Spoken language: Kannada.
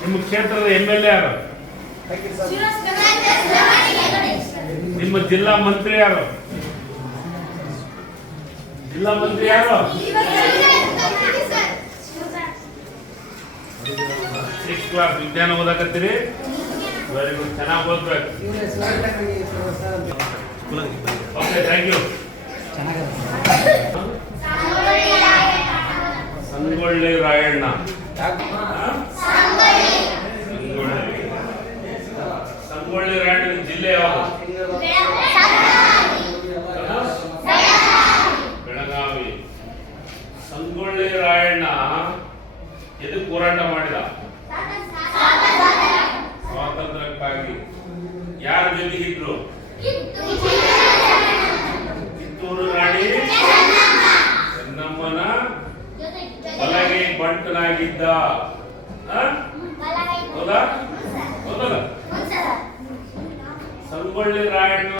ನಿಮ್ಮ ಕ್ಷೇತ್ರದ MLA ಯಾರು? ನಿಮ್ಮ ಜಿಲ್ಲಾ ಮಂತ್ರಿ ಯಾರು? ಜಿಲ್ಲಾ ಮಂತ್ರಿ ಯಾರು? 6th ಕ್ಲಾಸ್ ವಿಜ್ಞಾನ ಓದಕತ್ತೀರಿ? ವೆರಿ ಗುಡ್, ಚೆನ್ನಾಗಿ ಓದ್ಬೇಕು. Okay, thank you. Sangolli Rayanna. Sangolli Rayanna ಜಿಲ್ಲೆ ಯಾವುದು? ಬೆಳಗಾವಿ. ಸಂಗೊಳ್ಳಿ ರಾಯಣ್ಣ ಎದಕ್ಕೆ ಹೋರಾಟ ಮಾಡಿದ? ಸ್ವಾತಂತ್ರ್ಯಕ್ಕಾಗಿ. ಯಾರ ಜೊತೆಗಿದ್ರು? ಕಿತ್ತೂರು ರಾಣಿ ಚೆನ್ನಮ್ಮನ ಬಲಗೈ ಬಂಟನಾಗಿದ್ದ. ಹೌದಾ? ಹೌದಲ್ಲ? ಸಂಗೊಳ್ಳಿ ರಾಯಣ್ಣ